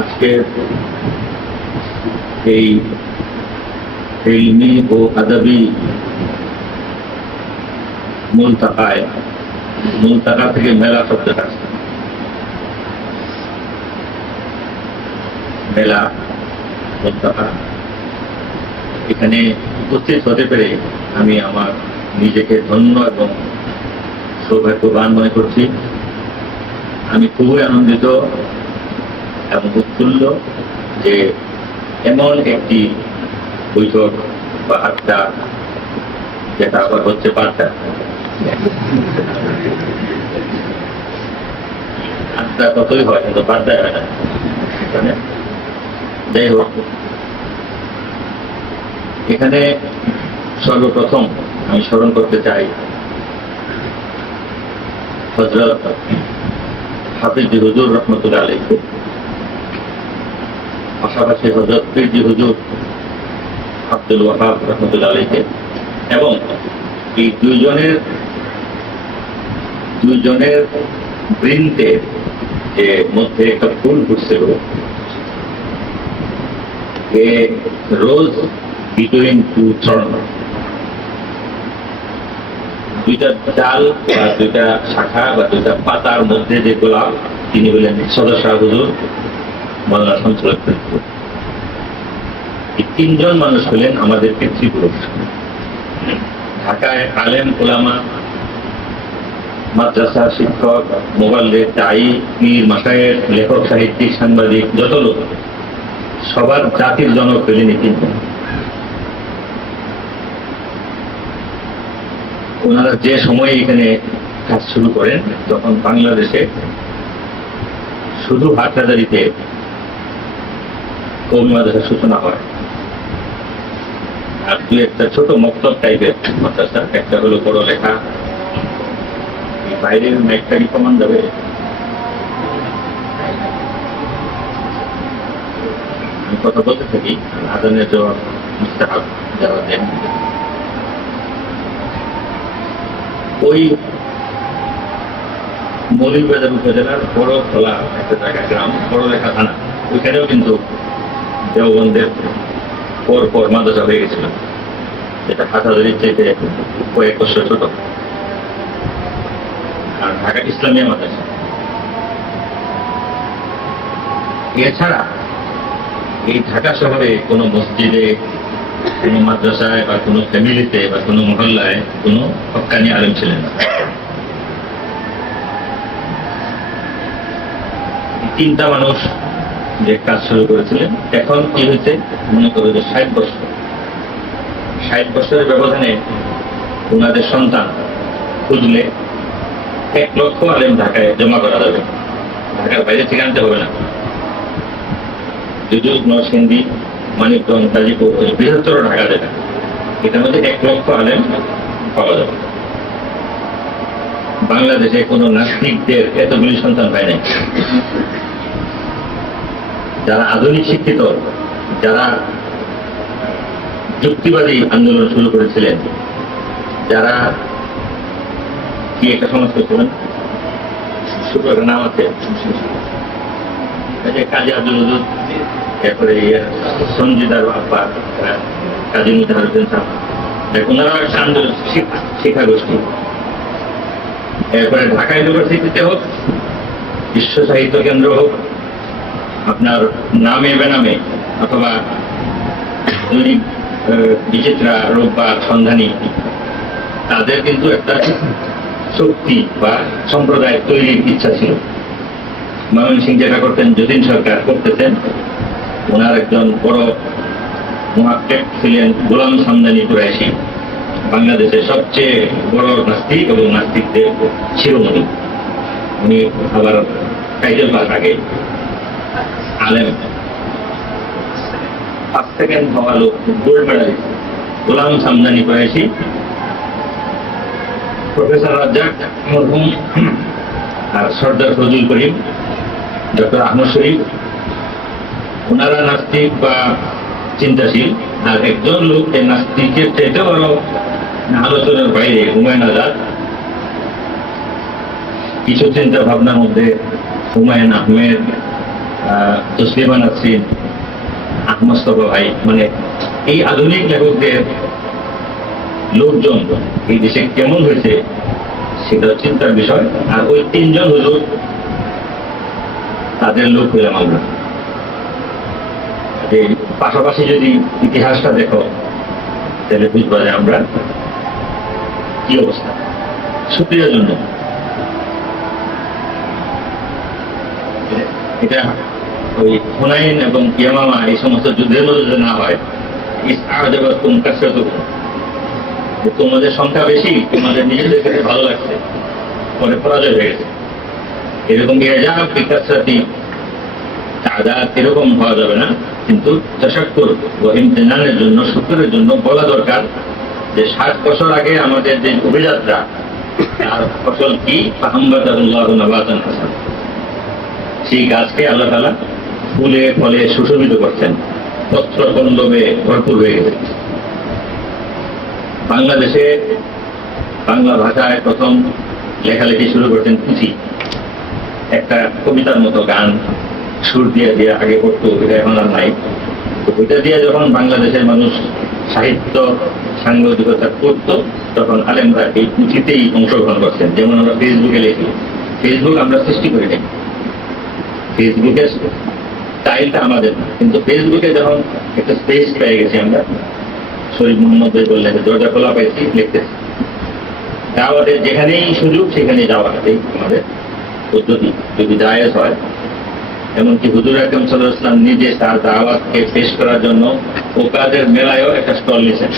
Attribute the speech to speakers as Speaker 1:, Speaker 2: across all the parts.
Speaker 1: আজকে এই ইলমি ও আদাবি মুলতাকায়, মুলতাকা থেকে মেলা শব্দটা আসছে। মেলা এখানে উপস্থিত হতে পেরে আমি আমার নিজেকে ধন্য এবং সৌভাগ্যবান মনে করছি। আমি খুবই আনন্দিত এবং উৎফুল্ল যে এমন একটি বৈঠক বা আড্ডা যেটা আবার হচ্ছে পাল্টা। আড্ডা কতই হয় কিন্তু পাল্টায় হয় না। এখানে যাই হোক, এখানে সর্বপ্রথম আমি স্মরণ করতে চাই হজরত হাফিজ হুজুর রহমতুল্লাহ আলীকে পাশাপাশি হজরত পীরজি হুজুর আব্দুল ওয়াহাব রহমতুল্লাহ আলীকে এবং এই দুইজনের দুইজনের বৃন্দের যে মধ্যে একটা ফুল ঘুরছিল রোজ বিটুইন টু থ্রন দুইটা ডাল বা দুইটা শাখা বা দুইটা পাতার মধ্যে যে গোলাপ, তিনি হলেন সদস্য হুজুর। মৌলানা সঞ্চালক এই তিনজন মানুষ হলেন আমাদের পিতৃপুরুষ। ঢাকায় আলেম, ওলামা, মাদ্রাসা শিক্ষক মোবাল্লে তাই, পীর, মাসায়ের, লেখক, সাহিত্যিক, সাংবাদিক, যত লোক। সবার জাতির জনক হলেন এই তিনজন। ওনারা যে সময়ে এখানে কাজ শুরু করেন, তখন বাংলাদেশে শুধু হাটহাজারিতে কৌমি মাদ্রাসার সূচনা হয়? আর দু একটা ছোট মক্তব টাইপের মাদ্রাসা, একটা হলো বড় লেখা। বাইরের ম্যাকটা কি কমান যাবে আমি কথা বলতে থাকি, আদানের জবাব মুস্তাহাব যারা দেন। ওই মৌলিকবাজার উপজেলার বড় খোলা একটা জায়গা, গ্রাম, বড় লেখা থানা। ওইখানেও কিন্তু দেওবন্দের পর পর মাদ্রাসা হয়ে গেছিল যেটা হাটাদারির চাইতে কয়েক বছর ছোট। আর ঢাকা ইসলামিয়া মাদ্রাসা। এছাড়া এই ঢাকা শহরে কোনো মসজিদে, কোনো মাদ্রাসায় বা কোনো ফ্যামিলিতে বা কোনো মহল্লায় কোনো হক্কানি আলেম ছিলেন না। তিনটা মানুষ যে কাজ শুরু করেছিলেন, এখন কি হয়েছে? মনে করো যে ষাট বছর। ষাট বছরের ব্যবধানে ওনাদের সন্তান খুঁজলে এক লক্ষ আলেম ঢাকায় জমা করা যাবে। ঢাকার বাইরে থেকে আনতে হবে না। যদিও নরসিংদী, মানিকগঞ্জ, গাজীপুর বৃহত্তর ঢাকা যেটা, এটার মধ্যে এক লক্ষ আলেম পাওয়া যাবে। বাংলাদেশে কোনো নাস্তিকদের এতগুলি সন্তান পায় নাই। যারা আধুনিক শিক্ষিত, যারা যুক্তিবাদী আন্দোলন শুরু করেছিলেন, যারা কি একটা শুরু একটা নাম আছে। কাজী আব্দুল হুজুর এরপরে সঞ্জিদার আব্বা কাজী মুজাহার হোসেন সাহেব একটা আন্দোলন শিক্ষা গোষ্ঠী এরপরে ঢাকা ইউনিভার্সিটিতে হোক, বিশ্ব সাহিত্য কেন্দ্র হোক আপনার নামে বেনামে অথবা আহ, বিচিত্রা রোববার সন্ধানী তাদের কিন্তু একটা শক্তি বা সম্প্রদায় তৈরির ইচ্ছা ছিল। ময়মনসিং যেটা করতেন যতীন সরকার করতেছেন ওনার একজন বড় মহাক্টেক ছিলেন গোলাম সামদানি কুরাইশি বাংলাদেশের সবচেয়ে বড় নাস্তিক এবং নাস্তিকদের শিরোমণি। উনি আবার টাইটেল পাস আগে আলেম। ফার্স্ট সেকেন্ড হওয়া লোক গোলাম সামদানি প্রফেসর রাজ্জাক মরহুম আর সর্দার ফজল করিম ডক্টর আহমদ শরীফ। ওনারা নাস্তিক বা চিন্তাশীল আর একজন লোক এই নাস্তিকের চাইতেও আরও আলোচনার বাইরে হুমায়ুন আজাদ। কিছু চিন্তা ভাবনার মধ্যে হুমায়ুন আহমেদ আহ, ভাই মানে এই আধুনিক লেখকদের লোকজন এই দেশে কেমন হয়েছে সেটা চিন্তার বিষয়। আর ওই তিনজন হুজুর, তাদের লোক হইলাম আমরা। পাশাপাশি যদি ইতিহাসটা দেখো, তাহলে বুঝবা যে আমরা কি অবস্থা। সুপ্রিয়ার জন্য। এটা ওই হুনাইন এবং ইয়ামামা এই সমস্ত যুদ্ধের মধ্যে না হয় তোমাদের সংখ্যা বেশি, তোমাদের নিজেদের কাছে ভালো লাগছে, পরে পরাজয় হয়ে গেছে। এরকম ইয়াজাব বিকাশাতি তাদাত এরকম হওয়া যাবে না। কিন্তু তাশাক্কুর ইমতিনানের জন্য, শুক্রের জন্য বলা দরকার যে ষাট বছর আগে আমাদের যে অভিযাত্রা, তার ফসল কি? হাসান। সেই গাছকে আল্লাহ তালা ফুলে ফলে সুশোভিত করছেন। পত্র পল্লবে ভরপুর হয়ে গেছে। বাংলাদেশে বাংলা ভাষায় প্রথম লেখালেখি শুরু করতেন পুঁথি। একটা কবিতার মতো গান, সুর দিয়ে দিয়ে আগে করতো এটা এখন আর নাই। তো ওইটা দিয়ে যখন বাংলাদেশের মানুষ সাহিত্য, সাংবাদিকতা করতো, তখন আলেমরা এই পুঁথিতেই অংশগ্রহণ করছেন। যেমন আমরা ফেসবুকে লিখি। ফেসবুক আমরা সৃষ্টি করি নাই ফেসবুকের স্টাইলটা আমাদের। কিন্তু ফেসবুকে যখন একটা স্পেস পেয়ে গেছি আমরা, শরীফ মোহাম্মদ ভাই বললেন, দরজা খোলা পাইছি লিখতেছি। আমাদের যেখানেই সুযোগ, সেখানে যাওয়া এই আমাদের। পদ্ধতি যদি জায়েজ হয়, এমনকি হুজুর আকরম সাল্লাহ ইসলাম নিজে তার দাওয়াতকে পেশ করার জন্য ওকাদের মেলায়ও একটা স্টল নিয়েছেন?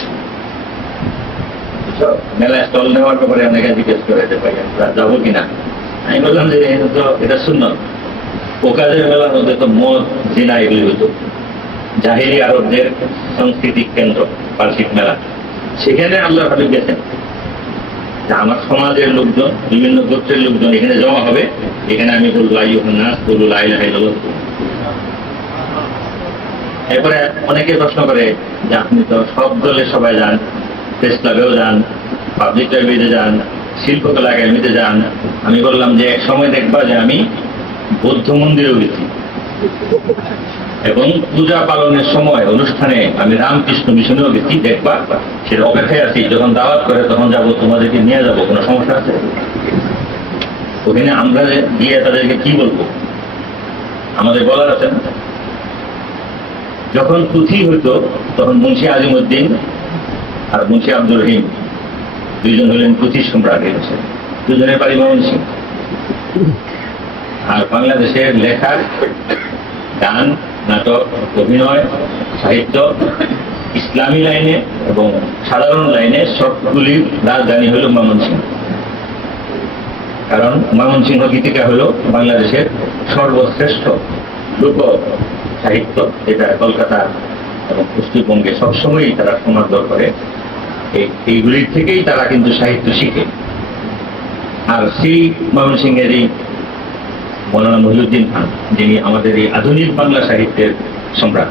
Speaker 1: মেলায় স্টল নেওয়ার ব্যাপারে অনেকে জিজ্ঞেস করে যাব কিনা? আমি বললাম যে, এটা শূন্য ওকাদের মেলার মধ্যে তো মদ, জিনা এগুলি হতো। জাহিরি আরবদের সাংস্কৃতিক কেন্দ্র, বার্ষিক মেলা। সেখানে আল্লাহ হাবিব গেছেন। যে আমার সমাজের লোকজন, বিভিন্ন গোত্রের লোকজন এখানে জমা হবে। এখানে আমি বলব আইয়ুহান্নাস বলব লাইলাহ ইল্লাল্লাহ। এরপরে অনেকে প্রশ্ন করে, যে আপনি তো সব দলে সবাই যান, প্রেস ক্লাবেও যান, পাবলিক লাইব্রেরিতে যান, শিল্পকলা একাডেমিতে যান। আমি বললাম যে এক সময় দেখবা যে আমি বৌদ্ধ মন্দিরেও গেছি। এবং পূজা পালনের সময়, অনুষ্ঠানে আমি রামকৃষ্ণ মিশনেও গেছি দেখবা সেটা অপেক্ষায় আছি, যখন দাওয়াত করে তখন যাব, তোমাদেরকে নিয়ে যাব, কোনো সমস্যা আছে? ওখানে আমরা গিয়ে তাদেরকে কি বলব? আমাদের বলার আছে না? যখন পুঁথি হইতো, তখন মুন্সি আজিমুদ্দিন আর মুন্সি আব্দুর রহিম, দুইজন হলেন পুঁথি সম্রাট দেশে। দুজনের বাড়ি ময়মনসিংহ আর বাংলাদেশের লেখার গান, নাটক, অভিনয়, সাহিত্য, ইসলামী লাইনে এবং সাধারণ লাইনে সবগুলির রাজধানী হল ময়মনসিংহ কারণ ময়মনসিংহ গীতিকা হল বাংলাদেশের সর্বশ্রেষ্ঠ লোক সাহিত্য, যেটা কলকাতা এবং পশ্চিমবঙ্গে সবসময়ই তারা সমাদর করে। এই- এইগুলির থেকেই তারা কিন্তু সাহিত্য শিখে। আর সেই ময়মনসিংহের এই মৌলানা মহিউদ্দিন খান, যিনি আমাদের এই আধুনিক বাংলা সাহিত্যের সম্রাট।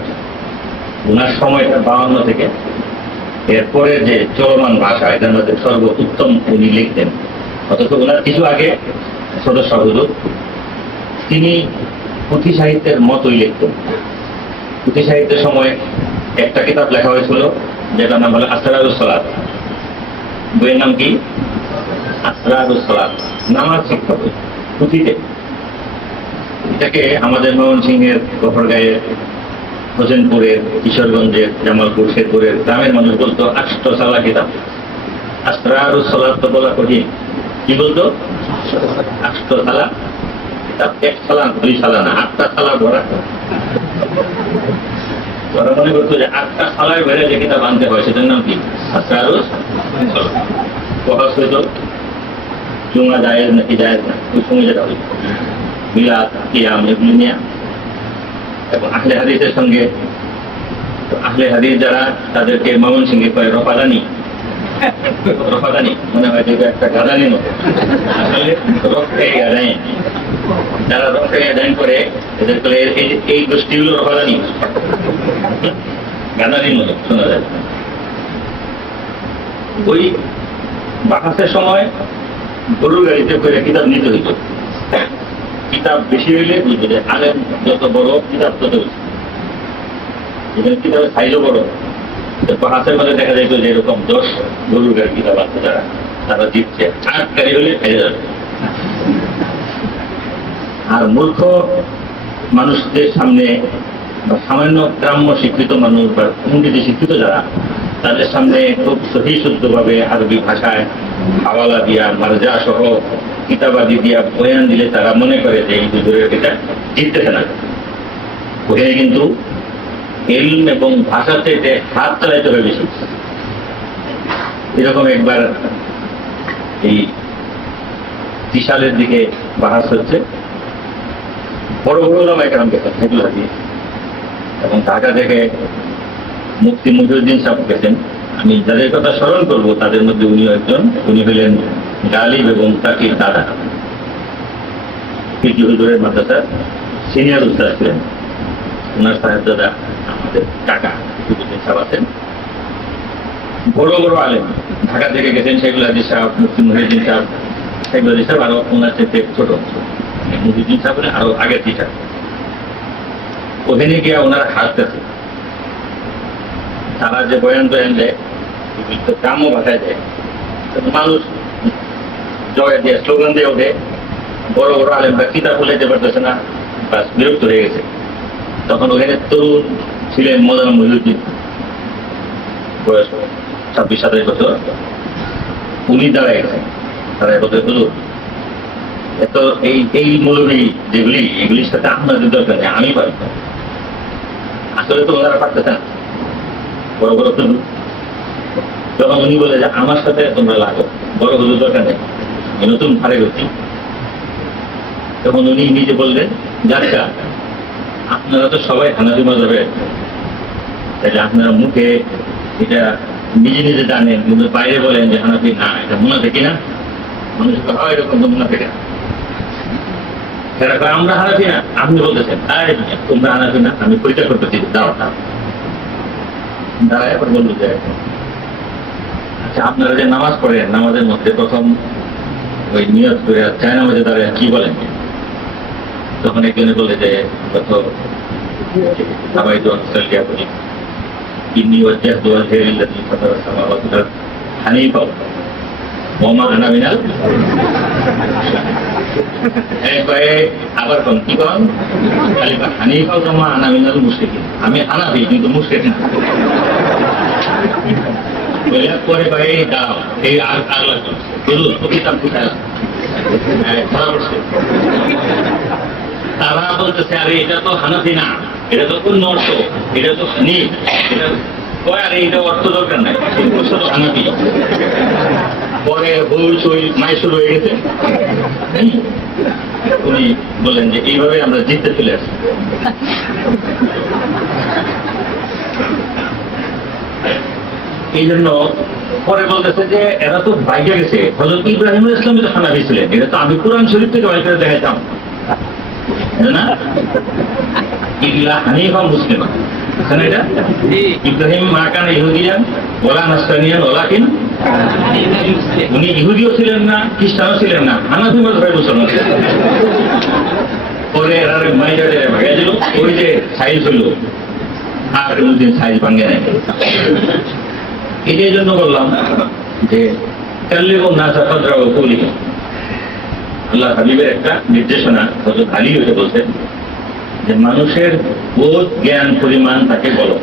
Speaker 1: ওনার সময়টা বাউন্ন থেকে, এরপরে যে চলমান ভাষা, এটার মধ্যে সর্ব উত্তম উনি লিখতেন। অথচ ওনার কিছু আগে সদস্য হুজুর তিনি পুঁথি সাহিত্যের মতোই লিখতেন। পুঁথি সাহিত্যের সময় একটা কিতাব লেখা হয়েছিল, যেটার নাম হলো আসরারুস সালাত। বইয়ের নাম কি? আসরারুস সালাত, নামাজ শিক্ষা বই, পুঁথিতে। এটাকে আমাদের ময়মনসিংহের গফরগাঁয়ের হোসেনপুরের কিশোরগঞ্জের জামালপুর শেরপুরের গ্রামের মানুষ বলতো আষ্টসালা কিতাব। আস্ত্রারুস সালাত তো বলা কঠিন। কি বলতো? আষ্টসালা কিতাব, এক সালা দুই সালা না, আটটা সালা ভরা। ওরা মনে করতো যে আটটা সালায় বেড়ে যে কিতাব আনতে হয়, সেটার নাম কি? আস্ত্রারুস প্রকাশ হইত জুমা জায়েজ নাকি জায়েজ না, ওই সময় যেটা হইত। মিলাদ, কিয়াম এগুলি নিয়ে। এবং আহলে হাদিসের সঙ্গে, আহলে হাদিস যারা তাদেরকে সিংহে কয় রফাদানি। রফাদানি মনে হয় একটা গাদানি আসলে গাদানি। যারা গাদানি করে, এদের এই গোষ্ঠীগুলো রফাদানি। শোনা যায়। ওই বাহাসের সময় গরুর গাড়িতে করে কিতাব নিতে হইতো। কিতাব বেশি হইলে বুঝবে যে আলেম যত বড়, কিতাব তত বেশি। কিতাবের সাইজও বড়। হাতের মধ্যে দেখা যায় যে এরকম দশ গরুর গাড়ি কিতাব আছে যারা। তারা জিতছে। আট গাড়ি হলে হেরে যাবে। আর মূর্খ মানুষদের সামনে বা সামান্য গ্রাম্য শিক্ষিত মানুষ বা ইংরেজি শিক্ষিত যারা, তাদের সামনে খুব সহি শুদ্ধভাবে আরবি ভাষায় হাওয়ালা দিয়া মার্জা সহ কিতাবাদি দিয়া বয়ান দিলে তারা মনে করে যে এই দুজনের এটা জিততেছে না। ওখানে কিন্তু এলম এবং ভাষাতে যে হাত চালাইতে হবে বেশি। এরকম একবার এই বিশালের দিকে বাহাস হচ্ছে। বড় বড় নাম গেছেন সেগুলো দিয়ে। এবং ঢাকা থেকে মুফতি মুহিউদ্দিন সাহেব গেছেন। আমি যাদের কথা স্মরণ করব, তাদের মধ্যে উনি একজন। উনি হলেন গালিব এবং তাকির দাদা। পিটি হুজুরের মাদ্রাসার সিনিয়র উস্তাদ ছিলেন। ওনার সাহেব দাদা আমাদের কাকা আছেন। বড় বড় আলেম। ঢাকা থেকে গেছেন শেখুল হাজি সাহেব, মুফতি মুহিউদ্দিন সাহেব, শেখুল হাজি সাহেব, আরও ওনার থেকে ছোট। মুহিউদ্দিন সাহেব আরও আগের টিচার ওখানে গিয়ে ওনার হাসতেছে তারা যে বয়ান বয়ান দেয় গ্রাম্য ভাষায় দেয়। মানুষ দিয়ে স্লোগান দিয়ে ওঠে, বড় বড় পারতেছে না, বাস বিরক্ত হয়ে গেছে। তখন ওখানে তরুণ ছিলেন মহিউদ্দিন, বয়স ছাব্বিশ, সাতাশ বছর। উনি দাঁড়ায় গেছেন। এত এই এই যেগুলি, এগুলির সাথে আপনাদের দরকার নেই, আমি পারব আসলে তো ওনারা পারতেছে না। বড় বড় হুজুর তখন উনি বলে যে, আমার সাথে তোমরা লাগো, বড় হুজুর দরকার নেই। নতুন ভাড়ে করছি তখন উনি নিজে বললেন যাচ্ছা আপনারা তো সবাই হানাফি মজাবে তাহলে আপনারা মুখে এটা নিজে নিজে জানেন, কিন্তু বাইরে বলেন যে হানাফি, না, এটা মুনাফে কিনা? মানুষ হয় এরকম তো মুনাফে না। তারা আমরা না। আপনি বলতেছেন তোমরা না, আমি দাও দাঁড়ায় বলল যে আচ্ছা আপনারা যে নামাজ পড়েন, নামাজের মধ্যে প্রথম ওই নিয়ত করে চায় নামাজে দাঁড়ায় কি বলেন? তখন একজনে বলে যে কত সবাই তো অস্ট্রেলিয়া করি ইন্নি ওয়াজ্জাহ দোয়াল আমি হানাফি কিন্তু মুশরিক না। পরে ভাই দাও এই আর আগলা কোথায় ধরা পড়ছে তারা বলতেছে, আরে, এটা তো হানাফি না, এটা তো অন্য অর্থ, এটা তো কয়, আরে, এটা অর্থ দরকার নাই অর্থ তো হানাফি। পরে হই সই, মাই শুরু হয়ে গেছে। উনি বলেন যে, এইভাবে আমরা জিততে চলে আসি। এই জন্য পরে বলতেছে যে এরা তো বাইকে গেছে। হজরত ইব্রাহিম ইসলামী তো হানাফি ছিলেন এটা তো আমি কোরআন শরীফ থেকে বাইক দেখাইতাম। না? ইল্লা হানিফা মুসলিম। এখানে এটা? ইব্রাহিম মা ইহুদিয়ান ওলা নাস্তানিয়ান ওলাকিন। উনি ইহুদিও ছিলেন না খ্রিস্টানও ছিলেন না। হানাফি মজহাবের মুসলমান ছিলেন। পরে এরা মাইজারে ভাগা দিল। ওই যে সাইজ হইল। আর কোনদিন সাইজ ভাঙে নাই। এটাই জন্য বললাম যে কাল্লিব না সাফাদরা কৌলি আল্লাহ হাবিবের একটা নির্দেশনা হজরত আলী হয়ে বলছেন যে, মানুষের বোধ, জ্ঞান, পরিমাণ তাকে বলো।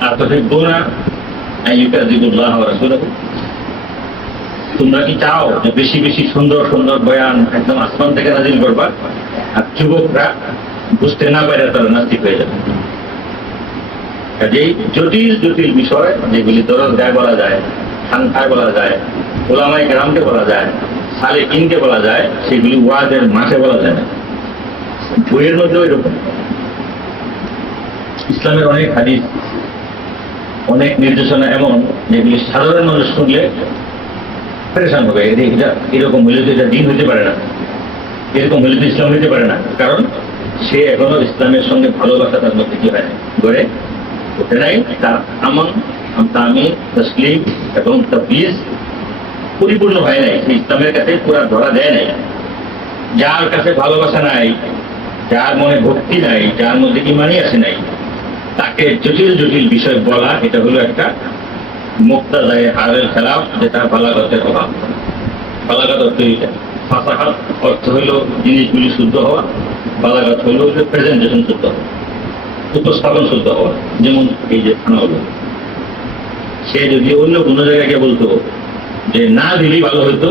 Speaker 1: আর তো ঠিক বোনা আইয়ুকাজিবুল্লাহ তোমরা কি চাও যে, বেশি বেশি সুন্দর সুন্দর বয়ান একদম আসমান থেকে নাজিল করবা? আর যুবকরা বুঝতে না পারে তারা নাস্তিক হয়ে যাবে। কাজেই জটিল জটিল বিষয় যেগুলি দরজ গায়ে বলা যায় খানখায় বলা যায় ওলামাই গ্রামকে বলা যায় সালে কিনকে বলা যায়, সেগুলি ওয়াদের মাঠে বলা যায় না। বইয়ের মধ্যে ওই রকম ইসলামের অনেক হাদিস, অনেক নির্দেশনা এমন যেগুলি সাধারণ মানুষ শুনলে পরেশান হবে। এটা এরকম হইলে তো এটা দিন হইতে পারে না। এরকম হইলে তো ইসলাম হইতে পারে না। কারণ সে এখনও ইসলামের সঙ্গে ভালোবাসা তার মধ্যে কি হয়? গড়ে ওঠে তার আমন তামি তসলিম, এবং তবলিজ পরিপূর্ণ হয় নাই। ইসলামের কাছে পুরা ধরা দেয় নাই। যার কাছে ভালোবাসা নাই, যার মনে ভক্তি নাই, যার মধ্যে ইমানই আসে নাই, তাকে জটিল জটিল বিষয় বলা, এটা হলো একটা মুক্তা মুক্তাদায় হারের খেলাফ, যেটা বালাগতের অভাব। বালাগত অর্থ ফাঁসাহাত অর্থ হলো জিনিসগুলি শুদ্ধ হওয়া, বালাগত হলো প্রেজেন্টেশন শুদ্ধ হওয়া। উপস্থাপন শুদ্ধ হওয়া যেমন এই যে থানা হলো সে যদি অন্য কোনো জায়গায় গিয়ে বলতো যে না দিলেই ভালো হইতো,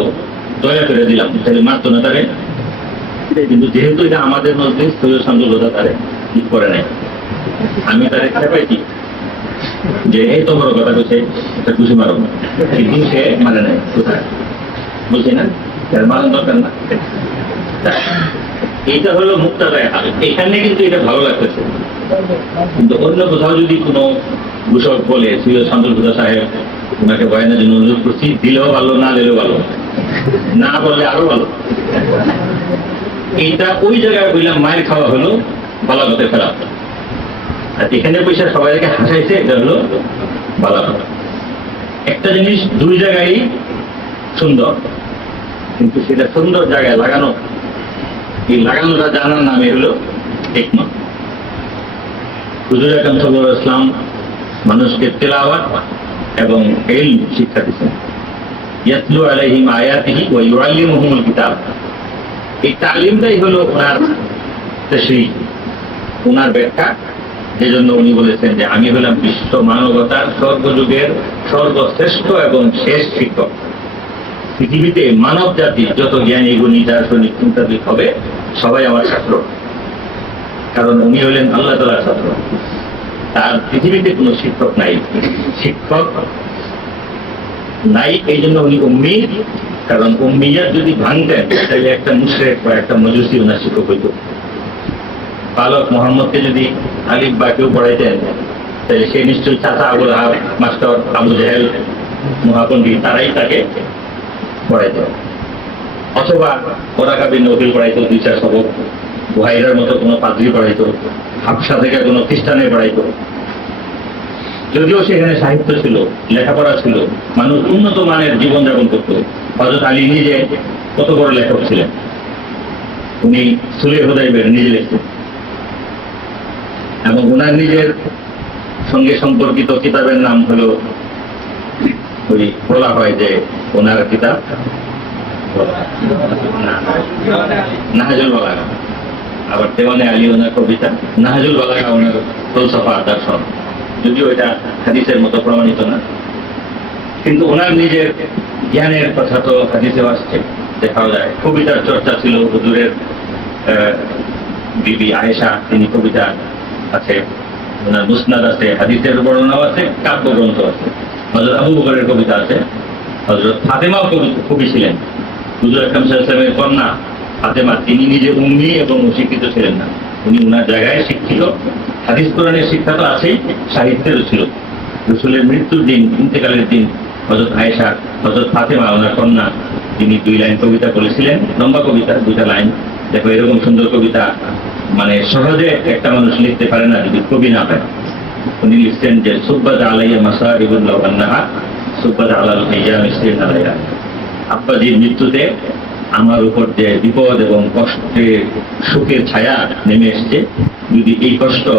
Speaker 1: দয়া করে দিলাম, তাহলে মারতো না তারে। কিন্তু যেহেতু এটা আমাদের মধ্যে সৈয়দ শামসুল্লাহ তারে ঠিক করে নাই, আমি তারে খেপাইছি যে এই তো বড় কথা বলছে এটা খুশি মারো কিন্তু সে মানে নাই, কোথায়? বুঝছি না, তার মারার দরকার না। এইটা হলো মুক্তাদায় হাল। এখানে কিন্তু এটা ভালো লাগতেছে। অন্য কোথাও যদি কোনো ঘোষক বলে শামসুল হুদা সাহেব ওনাকে বয়ানের জন্য অনুরোধ করছি, দিলেও ভালো, না দিলেও ভালো। না বললে আরও ভালো। এইটা ওই জায়গায় বললাম, মায়ের খাওয়া হলো বালাগতের খারাপ আর এখানে পয়সা সবাইকে হাসাইছে, এটা হলো বালাগত একটা জিনিস দুই জায়গায় সুন্দর, কিন্তু সেটা সুন্দর জায়গায় লাগানো, এই লাগানোটা জানার নামে হলো একমত হুজুর ইসলাম মানুষকে তেলাওয়াত এবং এলম শিক্ষা দিচ্ছেন ইয়াতলু আলাইহিম আয়াতিহি ওয়া ইউআল্লিমুহুমুল কিতাব। এই তালিমটাই হলো ওনার তশরিহ, ওনার ব্যাখ্যা। যে জন্য উনি বলেছেন যে, আমি হলাম বিশ্ব মানবতার সর্বযুগের সর্বশ্রেষ্ঠ এবং শেষ শিক্ষক। পৃথিবীতে মানব জাতির যত জ্ঞানী, গুণী, দার্শনিক, চিন্তাবিদ হবে, সবাই আমার ছাত্র। কারণ উনি হলেন আল্লাহ তালার ছাত্র। তার পৃথিবীতে কোনো শিক্ষক নাই। শিক্ষক নাই এই জন্য উনি উম্মি কারণ উম্মিয়ার যদি ভাঙতেন, তাহলে একটা মুশরেক বা একটা মজুসি ওনার শিক্ষক হইত। পালক মোহাম্মদকে যদি আলিফ বা কেউ পড়াইতেন, তাহলে সে নিশ্চয়ই চাচা আবুল আহাব মাস্টার আবু জাহেল মহাপন্ডিত তারাই তাকে পড়াইতেন অথবা ওরা কাবির নকিল পড়াইতো দুই চার সবক বুহাইরার মতো কোনো পাদ্রি পড়াইতো হাফসা থেকে কোনো খ্রিস্টানে পড়াইতো যদিও সেখানে সাহিত্য ছিল, লেখাপড়া ছিল, মানুষ উন্নত মানের জীবনযাপন করত। হজরত আলী নিজে কত বড় লেখক ছিলেন? উনি সুলে হোদাইবের নিজে লিখতেন এবং ওনার নিজের সঙ্গে সম্পর্কিত কিতাবের নাম হলো ওই বলা হয় যে ওনার কিতাব নাহাজুল বালাগা আবার দেওয়ানে আলী ওনার কবিতা, নাহাজুল বালাগা ওনার ফলসফা দর্শন যদিও এটা হাদিসের মতো প্রমাণিত না, কিন্তু ওনার নিজের জ্ঞানের কথা তো হাদিসেও আসছে দেখাও যায়। কবিতার চর্চা ছিল হুজুরের বিবি আয়েশা, তিনি কবিতা আছে, ওনার মুসনাদ আছে, হাদিসের বর্ণনাও আছে, কাব্যগ্রন্থ আছে। হজরত আবু বকরের কবিতা আছে হজরত ফাতেমাও কবি- কবি ছিলেন। হুজুর আকরাম সাল্লামের কন্যা ফাতেমা, তিনি নিজে উম্মি এবং শিক্ষিত ছিলেন না। উনি ওনার জায়গায় শিক্ষিত। হাদিস কোরআনের শিক্ষা তো আছেই সাহিত্যেরও ছিল। রসুলের মৃত্যুর দিন, ইন্তেকালের দিন হজরত আয়েশা হজরত ফাতেমা ওনার কন্যা, তিনি দুই লাইন কবিতা বলেছিলেন, লম্বা কবিতা, দুইটা লাইন। দেখো, এরকম সুন্দর কবিতা মানে সহজে একটা মানুষ লিখতে পারে না যদি কবি না পায়। উনি লিখছেন যে, সুব্বাদ আলাইয়া মাসা ইবুল্লাহ সুব্বাদ আলাল আলাইয়া আব্বাজির মৃত্যুতে আমার উপর যে বিপদ এবং কষ্টে শোকের ছায়া নেমে এসছে, যদি এই কষ্ট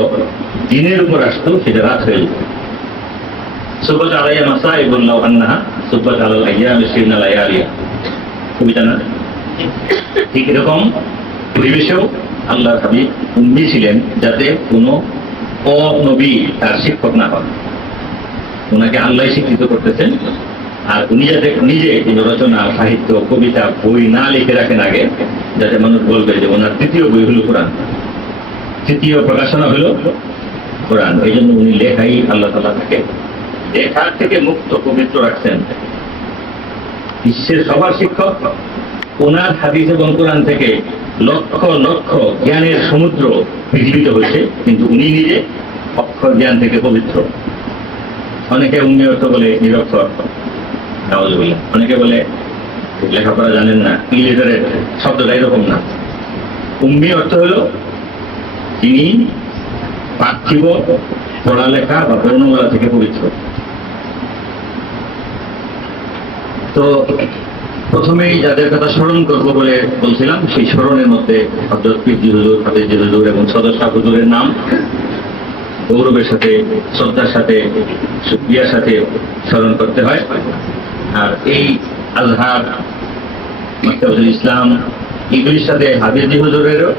Speaker 1: দিনের উপর আসতো, সেটা রাত হয়ে যেত। সুব্বাদ আলাইয়া মাসা ইবুল্লাহ আন্নাহা সুব্বাদ আলাল হাইয়া মিস্ত্রিন আলাইয়া আলিয়া কবিতা না? ঠিক এরকম পরিবেশেও আল্লাহ হাবিব উম্মি ছিলেন যাতে কোনো অনবী তার শিক্ষক না হন। ওনাকে আল্লাহ শিক্ষিত করতেছেন। আর উনি যাতে নিজে কোনো রচনা, সাহিত্য, কবিতা, বই না লিখে রাখেন আগে, যাতে মানুষ বলবে যে ওনার তৃতীয় বই হলো কোরআন। তৃতীয় প্রকাশনা হলো কোরআন। এই জন্য উনি লেখাই আল্লাহ তালা তাকে লেখার থেকে মুক্ত, পবিত্র রাখছেন। বিশ্বের সবার শিক্ষক, ওনার হাদিস এবং কোরআন থেকে লক্ষ লক্ষ জ্ঞানের সমুদ্র পৃথিবীতে হয়েছে, কিন্তু উনি নিজে অক্ষর জ্ঞান থেকে পবিত্র। অনেকে উনি অর্থ বলে নিরক্ষর। নাওয়াজুবিল্লাহ। অনেকে বলে, লেখাপড়া জানেন না ইলিটারেট শব্দটা এরকম না। উম্মি অর্থ হলো, তিনি পার্থিব, পড়ালেখা বা বর্ণমালা থেকে পবিত্র। তো প্রথমেই যাদের কথা স্মরণ করব বলে বলছিলাম, সেই স্মরণের মধ্যে হজরত পিজি হুজুর হুজুর এবং সদস্য হুজুরের নাম। গৌরবের সাথে, শ্রদ্ধার সাথে সুক্রিয়ার সাথে স্মরণ করতে হয়। আর এই আজহার মাক্তাবুল ইসলাম এগুলির সাথে হাফিজি হুজুরেরও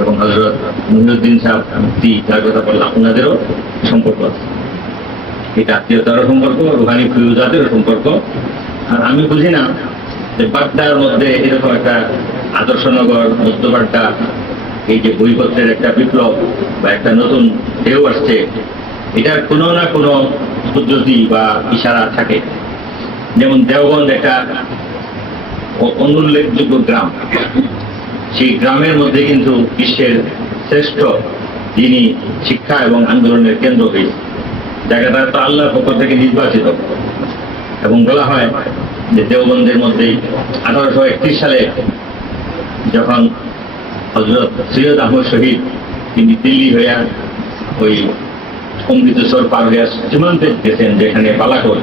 Speaker 1: এবং হজরত মহিউদ্দিন সাহেব মুফতি যার কথা বললাম ওনাদেরও সম্পর্ক আছে। এটা আত্মীয়তারও সম্পর্ক, রুহানি ফিউজাতেরও সম্পর্ক। আর আমি বুঝি না যে বাড্ডার মধ্যে এরকম একটা আদর্শনগর, মধ্যবাড্ডা, এই যে বইপত্রের একটা বিপ্লব বা একটা নতুন ঢেউ আসছে, এটার কোনো না কোনো পদ্ধতি বা ইশারা থাকে। যেমন দেওবন্দ একটা অনুল্লেখযোগ্য গ্রাম। সেই গ্রামের মধ্যে কিন্তু বিশ্বের শ্রেষ্ঠ যিনি শিক্ষা এবং আন্দোলনের কেন্দ্র হয়েছে। জায়গাটা তো আল্লাহর পক্ষ থেকে নির্বাচিত। এবং বলা হয় যে দেওবন্দের মধ্যেই আঠারোশো একত্রিশ সালে যখন হজরত সৈয়দ আহমদ শহীদ তিনি দিল্লি হইয়া ওই অমৃতসর পার হইয়া সীমান্তে গেছেন, যেখানে বালাকোট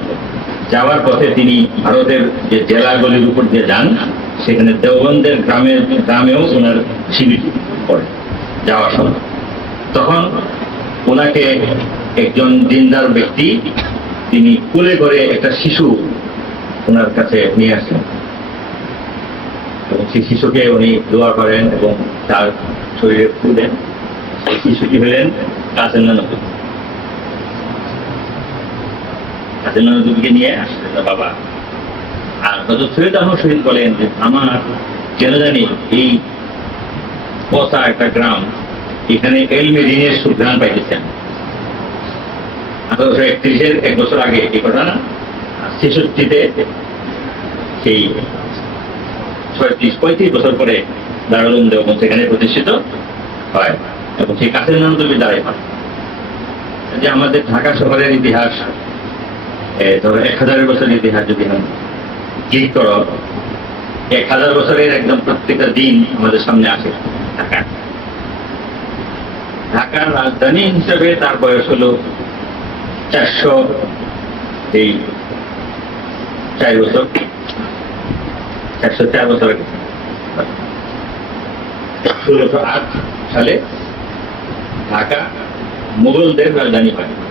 Speaker 1: যাওয়ার পথে তিনি ভারতের যে জেলাগুলির উপর দিয়ে যান, সেখানে দেওবন্দের গ্রামের গ্রামেও ওনার শিবির পড়ে যাওয়ার সময়। তখন ওনাকে একজন দিনদার ব্যক্তি তিনি কুলে করে একটা শিশু ওনার কাছে নিয়ে আসলেন। এবং সেই শিশুকে উনি দোয়া করেন এবং তার শরীরে ফু দেন। সেই শিশুটি হলেন কাজের কাজের নবীকে নিয়ে আসলেন তার বাবা। আর হজরত সৈয়দ আহমদ শহীদ বলেন যে, আমার কেন জানি এই পচা একটা গ্রাম, এখানে এলমে ঋণের সুঘ্রাণ পাইতেছেন। আঠারোশো একত্রিশের এক বছর আগে এই কথা না ছেষট্টিতে সেই ছয়ত্রিশ, পঁয়ত্রিশ বছর পরে দারুল উলুম দেওবন্দ সেখানে প্রতিষ্ঠিত হয় এবং সেই কাছের নাম তুমি দাঁড়াই হয়। যে আমাদের ঢাকা শহরের ইতিহাস ধরো এক হাজার বছরের ইতিহাস যদি আমি করো, এক হাজার বছরের একদম প্রত্যেকটা দিন আমাদের সামনে আসে ঢাকা। ঢাকার রাজধানী হিসেবে তার বয়স হলো চারশো এই চার বছর, চারশো চার বছর ষোলোশো আট সালে ঢাকা মুঘলদের রাজধানী হয়।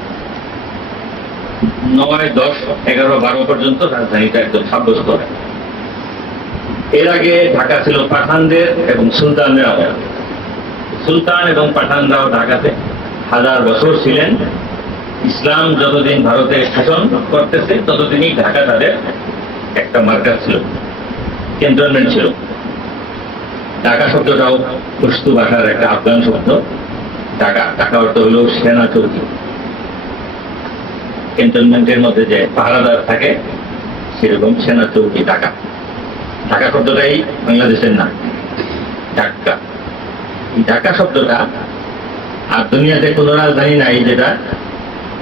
Speaker 1: নয়, দশ, এগারো, বারো পর্যন্ত রাজধানীটা একদম সাব্যস্ত হয়। এর আগে ঢাকা ছিল পাঠানদের এবং সুলতানদের আমল সুলতান এবং পাঠানরাও ঢাকাতে হাজার বছর ছিলেন। ইসলাম যতদিন ভারতে শাসন করতেছে, ততদিনই ঢাকা তাদের একটা মার্কার ছিল, ক্যান্টনমেন্ট ছিল। ঢাকা শব্দটাও পশতু ভাষার একটা আফগান শব্দ। ঢাকা ঢাকা অর্থ হলো সেনা চৌকি। ক্যান্টনমেন্টের মধ্যে যে পাহারাদার থাকে, সেরকম সেনা চৌকি ঢাকা। ঢাকা শব্দটাই বাংলাদেশের না, ঢাকা। এই ঢাকা শব্দটা আর দুনিয়াতে কোনো রাজধানী নাই যেটা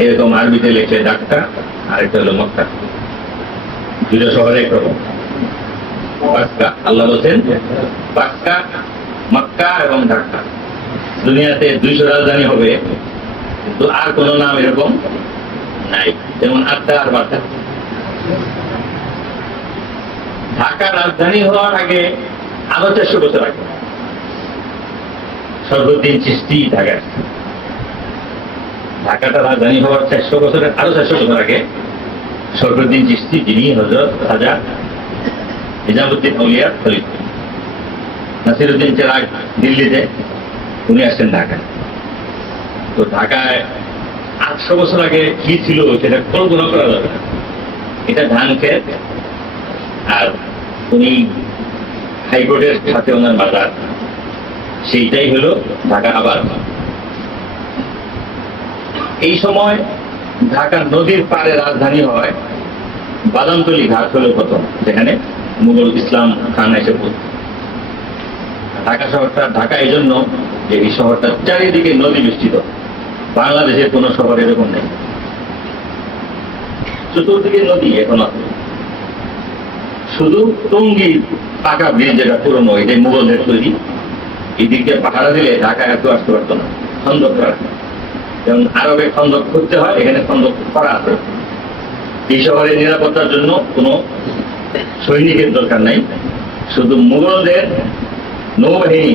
Speaker 1: এরকম আরবিতে লেখে ঢাকা আর একটা হলো মক্কা। দুটো শহরে একরকম। আল্লাহ বলছেন বাক্কা মক্কা এবং ঢাকা। দুনিয়াতে দুইশো রাজধানী হবে, কিন্তু আর কোনো নাম এরকম নাই, যেমন বাড্ডা। ঢাকা রাজধানী হওয়ার আগে আরও সর্বদিন ঢাকা ঢাকাটা রাজধানী হওয়ার আরও সর্বদিন যিনি হজরত নাসিরুদ্দিন চেরাগ দিল্লিতে, উনি আসছেন ঢাকায়। তো ঢাকায় আটশো বছর আগে কি ছিল সেটা কল্পনা করা যাবে না। এটা ধান ক্ষেত, আর উনি হাইকোর্টের সাথে ওনার বাজার সেইটাই হলো ঢাকা আবার। এই সময় ঢাকা নদীর পাড়ে রাজধানী হয় বাদামতলি ঘাট হলো প্রথম, যেখানে মুঘল ইসলাম খান এসে ঢাকা শহরটা ঢাকা এই জন্য যে এই শহরটা চারিদিকে নদী বেষ্টিত। বাংলাদেশের কোনো শহর এরকম নেই। চতুর্দিকে নদী এখনও শুধু টঙ্গি পাকা ব্রিজ যেটা পুরনো, এটাই মুঘলদের তৈরি। এই দিক দিয়ে পাহারা দিলে ঢাকা এত আসতে পারতো না, খন্দক করা যেমন আরবে খন্দক করতে হয়, এখানে খন্দক করা আছে। এই শহরের নিরাপত্তার জন্য কোনো সৈনিকের দরকার নাই। শুধু মুঘলদের নৌবাহিনী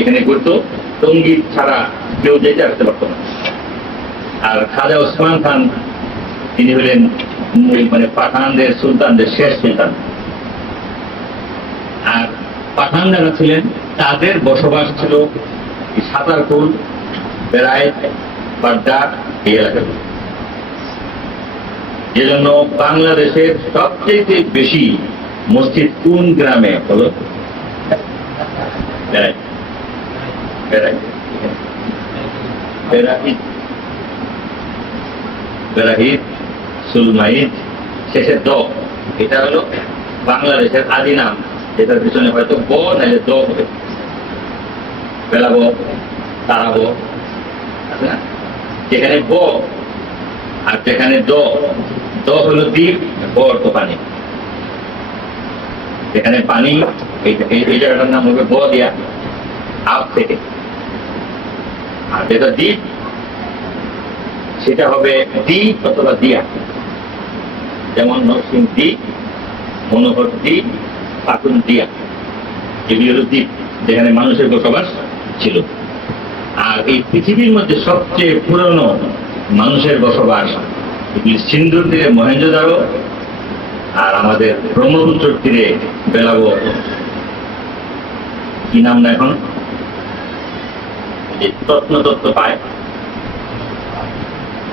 Speaker 1: এখানে করতো টঙ্গি ছাড়া কেউ যেতে আসতে পারতো না। আর খাজা ওসমান খান, তিনি হলেন মানে পাঠানদের সুলতানদের শেষ সুলতান। আর পাঠান যারা ছিলেন, তাদের বসবাস ছিল এই সাঁতারপুল বেড়ায় বাড্ডা এই এলাকায়। এজন্য বাংলাদেশের সবচেয়ে বেশি মসজিদ কোন গ্রামে হলো? বেড়াই বেড়াই বেড়াহিদ বেড়াহিদ সুলমাইদ শেষের দ। এটা হলো বাংলাদেশের আদি নাম। যেটার পিছনে হয়তো ব নাহলে দ হবে। বেলাবো তারাবো যেখানে ব আর যেখানে দ দ হলো দ্বীপ, ব অর্থ পানি। যেখানে পানি, এই জায়গাটার নাম হবে ব দিয়া, আপ থেকে। আর যেটা দ্বীপ সেটা হবে দ্বীপ অথবা দিয়া যেমন নরসিং দ্বীপ মনোহর দ্বীপ পাকুন দিয়া এগুলি হলো দ্বীপ, যেখানে মানুষের বসবাস ছিল। আর এই পৃথিবীর মধ্যে সবচেয়ে পুরনো মানুষের বসবাস এগুলি সিন্ধুর তীরে মহেঞ্জোদারো আর আমাদের ব্রহ্মপুত্র তীরে বেলাবো। কি নাম না এখন? যে প্রত্নতত্ত্ব পায়।